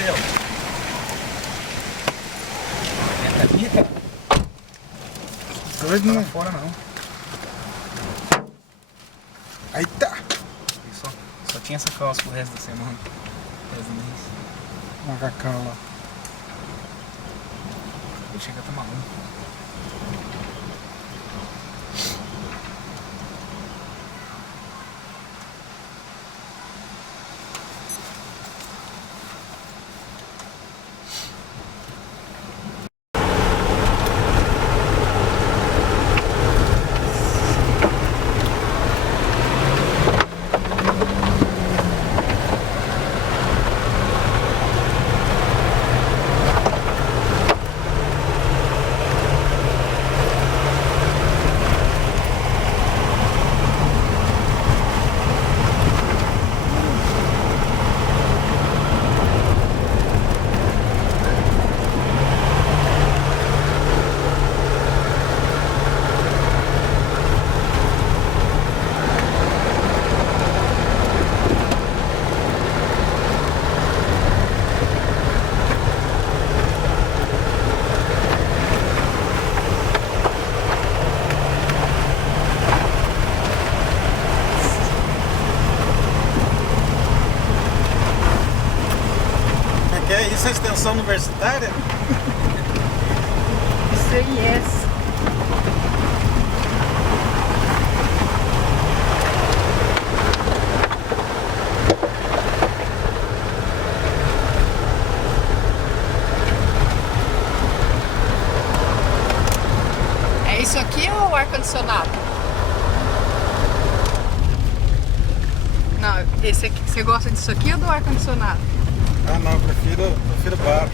você, ó. Entra aqui, cara. Doido, Não né? tá fora, não. Aí tá. E só tinha essa calça pro resto da semana. Pro resto do mês. Macacão lá. Eu chego a tomar um. Que é isso, a extensão universitária? Isso aí é. É isso aqui ou o ar-condicionado? Não, esse aqui. Você gosta disso aqui ou do ar-condicionado? Ah não, prefiro bar.